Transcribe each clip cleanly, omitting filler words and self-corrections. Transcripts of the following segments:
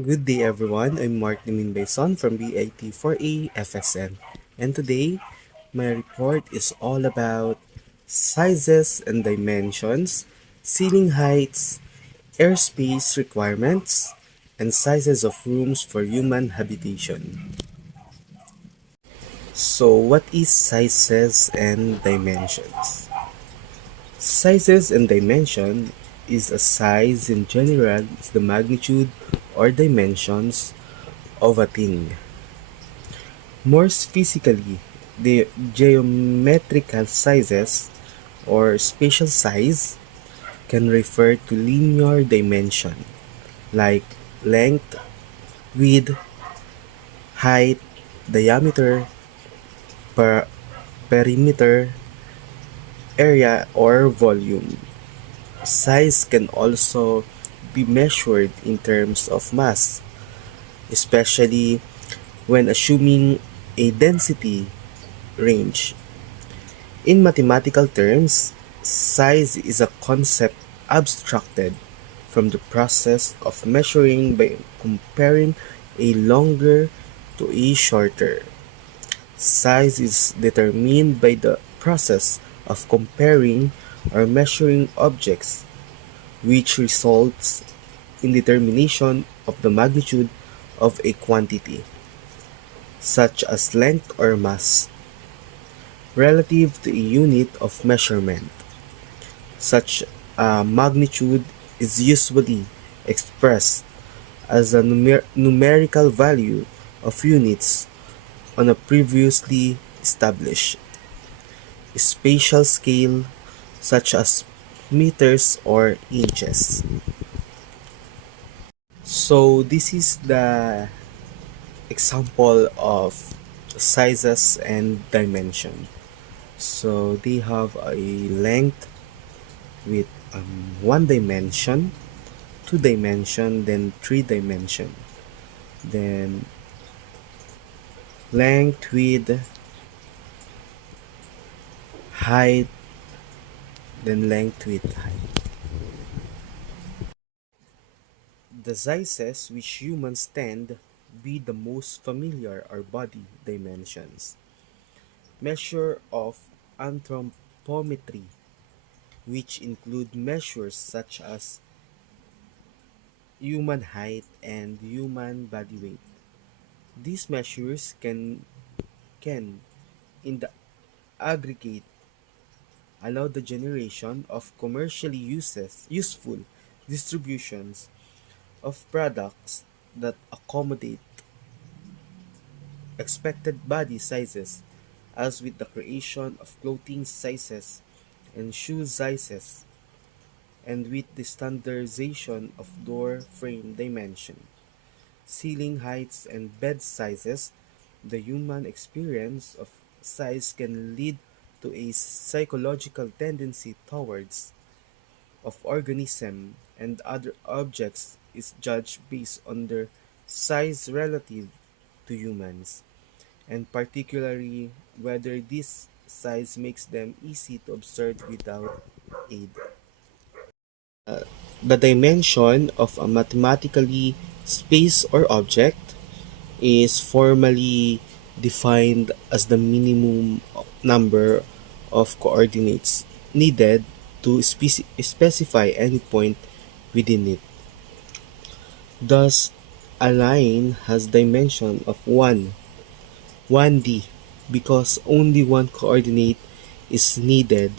Good day everyone, I'm Mark Diminbayson from BIT4A FSM, and today my report is all about sizes and dimensions, ceiling heights, airspace requirements, and sizes of rooms for human habitation. So what is sizes and dimensions? Sizes and dimension is a size in general is the magnitude or dimensions of a thing. More physically, the geometrical sizes or spatial size can refer to linear dimension like length, width, height, diameter, per perimeter, area, or volume. Size can also be measured in terms of mass, especially when assuming a density range. In mathematical terms, size is a concept abstracted from the process of measuring by comparing a longer to a shorter. Size is determined by the process of comparing or measuring objects, which results in determination of the magnitude of a quantity, such as length or mass, relative to a unit of measurement. Such a magnitude is usually expressed as a numerical value of units on a previously established spatial scale such as meters or inches. So this is the example of sizes and dimension. So they have a length with one dimension, two dimension, then three dimension, then length, width, height, then length, width, height. The sizes which humans tend be the most familiar are body dimensions. Measure of anthropometry, which include measures such as human height and human body weight. These measures can in the aggregate allow the generation of commercially useful distributions of products that accommodate expected body sizes, as with the creation of clothing sizes and shoe sizes, and with the standardization of door frame dimension, ceiling heights, and bed sizes. The human experience of size can lead to a psychological tendency towards of organism and other objects is judged based on their size relative to humans, and particularly whether this size makes them easy to observe without aid. The dimension of a mathematically space or object is formally defined as the minimum number of coordinates needed to specify any point within it. Thus, a line has dimension of 1D, because only one coordinate is needed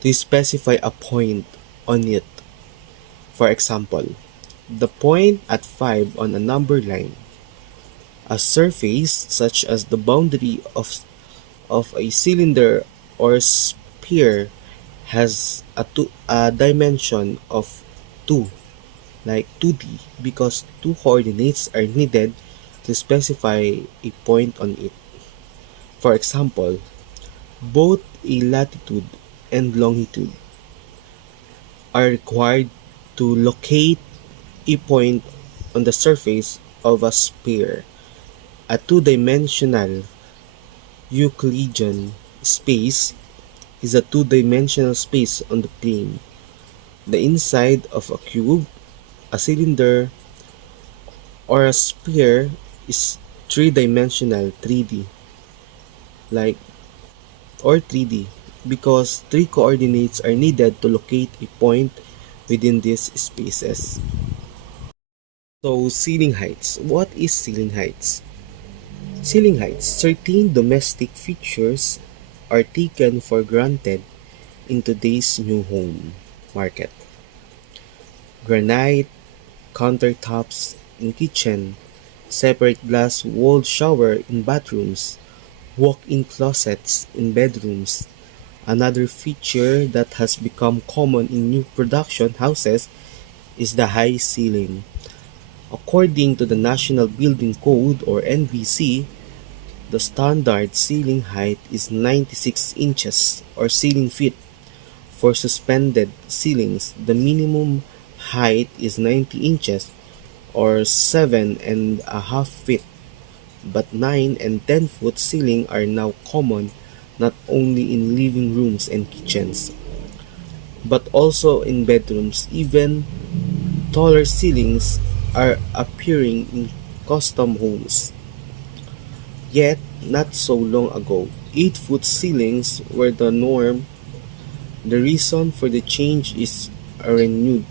to specify a point on it. For example, the point at 5 on a number line. A surface such as the boundary of a cylinder or sphere has a dimension of 2, like 2D, because two coordinates are needed to specify a point on it. For example, both a latitude and longitude are required to locate a point on the surface of a sphere. A two-dimensional Euclidean space is a two-dimensional space on the plane. The inside of a cube, a cylinder, or a sphere is three-dimensional 3D, like or 3D, because three coordinates are needed to locate a point within these spaces. So, ceiling heights. What is ceiling heights? Ceiling heights. Certain domestic features are taken for granted in today's new home market. Granite countertops in kitchen, separate glass walled shower in bathrooms, walk-in closets in bedrooms. Another feature that has become common in new production houses is the high ceiling. According to the National Building Code or NBC, the standard ceiling height is 96 inches or ceiling feet. For suspended ceilings, the minimum height is 90 inches or 7.5 feet, but 9 and 10-foot ceiling are now common not only in living rooms and kitchens, but also in bedrooms. Even taller ceilings are appearing in custom homes. Yet, not so long ago, 8-foot ceilings were the norm. The reason for the change is a renewed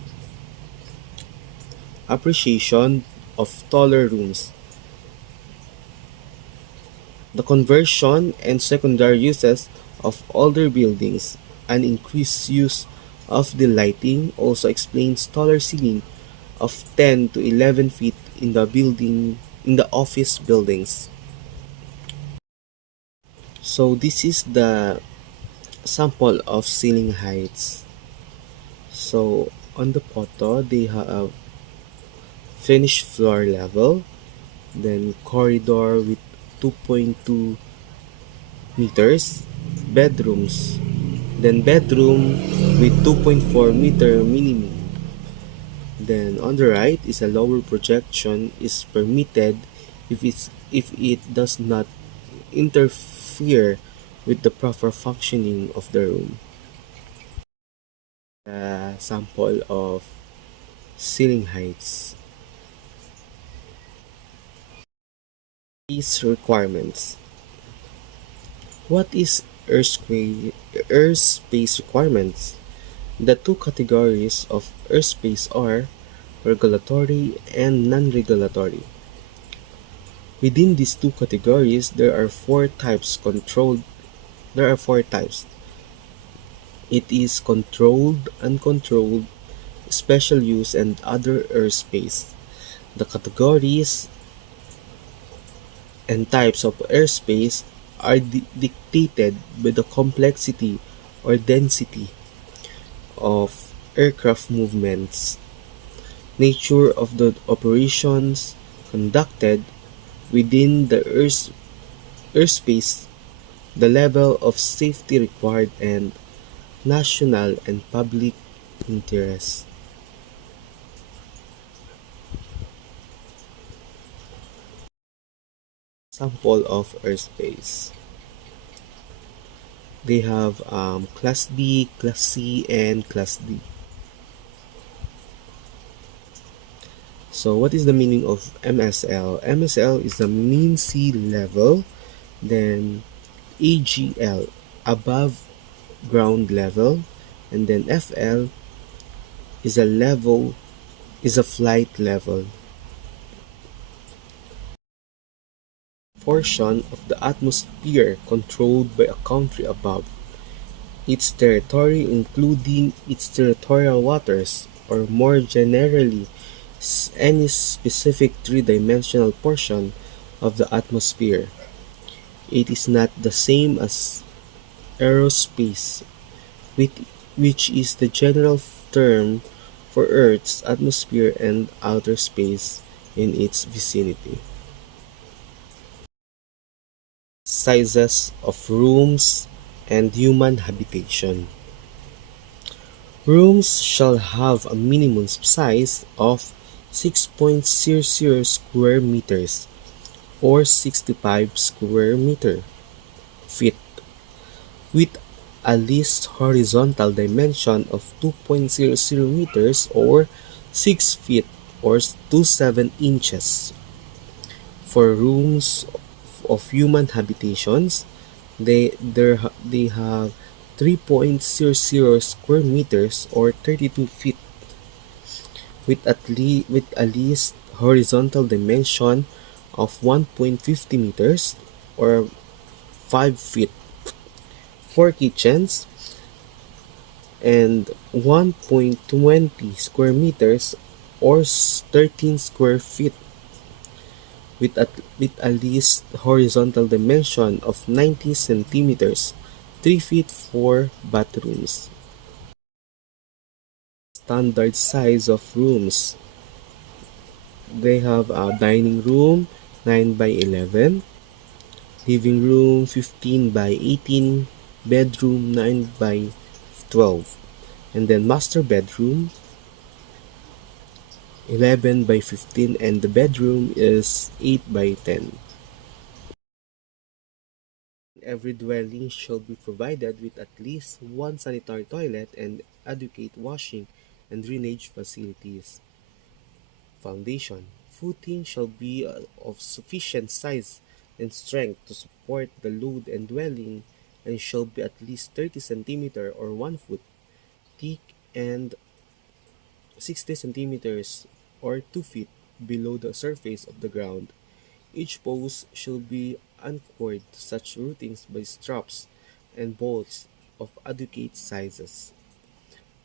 appreciation of taller rooms, the conversion and secondary uses of older buildings, and increased use of the lighting also explains taller ceiling of 10 to 11 feet in the office buildings. So this is the sample of ceiling heights. So on the photo they have finished floor level, then corridor with 2.2 meters, bedrooms, then bedroom with 2.4 meter minimum. Then on the right is a lower projection is permitted if it does not interfere with the proper functioning of the room. A sample of ceiling heights. These requirements. What is airspace requirements? The two categories of airspace are regulatory and non-regulatory. Within these two categories, there are four types. It is controlled, uncontrolled, special use, and other airspace. The categories and types of airspace are dictated by the complexity or density of aircraft movements, nature of the operations conducted within the airspace, the level of safety required, and national and public interest. Sample of airspace. They have Class B, Class C, and Class D. So what is the meaning of MSL? MSL is the mean sea level, then AGL, above ground level, and then FL is a flight level portion of the atmosphere controlled by a country above its territory, including its territorial waters, or more generally any specific three-dimensional portion of the atmosphere. It is not the same as aerospace, which is the general term for Earth's atmosphere and outer space in its vicinity. Sizes of rooms and human habitation. Rooms shall have a minimum size of 6.00 square meters or 65 square feet, with a least horizontal dimension of 2.00 meters or 6 feet or 7 inches. For rooms of human habitations, they have 3.00 square meters or 32 feet with a least horizontal dimension of 1.50 meters or 5 feet. For kitchens and 1.20 square meters or 13 square feet with a least horizontal dimension of 90 centimeters, 3 feet for bathrooms. Standard size of rooms. They have a dining room 9 by 11, living room 15 by 18, bedroom 9 by 12, and then master bedroom 11 by 15, and the bedroom is 8 by 10. Every dwelling shall be provided with at least one sanitary toilet and adequate washing and drainage facilities. Foundation. Footing shall be of sufficient size and strength to support the load and dwelling and shall be at least 30 centimeter or 1 foot thick and 60 centimeters or 2 feet below the surface of the ground. Each post shall be anchored to such rootings by straps and bolts of adequate sizes.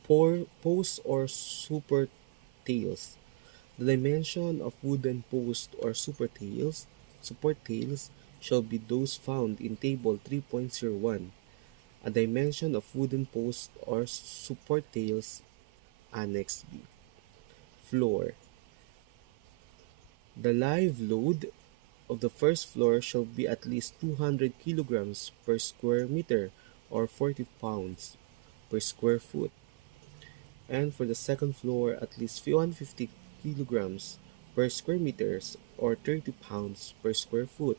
Posts or super tails. The dimension of wooden posts or support tails shall be those found in Table 3.01. A dimension of wooden posts or support tails, Annex B. Floor. The live load of the first floor shall be at least 200 kilograms per square meter or 40 pounds per square foot, and for the second floor at least 150 kilograms per square meters or 30 pounds per square foot.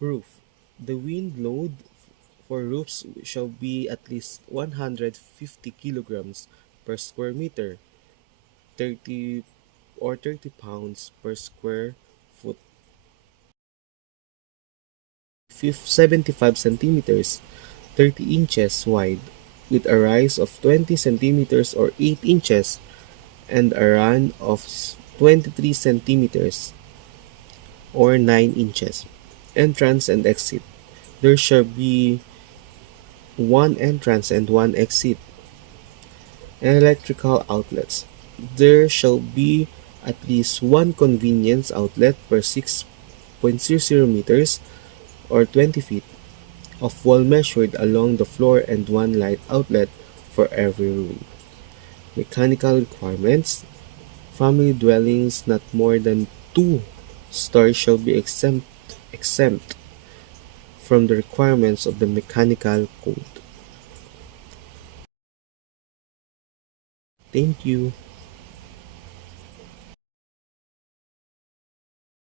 Roof. The wind load for roofs shall be at least 150 kilograms per square meter, 30 or 30 pounds per square foot. 75 centimeters, 30 inches wide, with a rise of 20 centimeters or 8 inches and a run of 23 centimeters or 9 inches. Entrance and exit. There shall be one entrance and one exit. And electrical outlets. There shall be at least one convenience outlet per 6.00 meters or 20 feet of wall measured along the floor and one light outlet for every room. Mechanical requirements. Family dwellings not more than 2 stories shall be exempt from the requirements of the Mechanical Code. Thank you.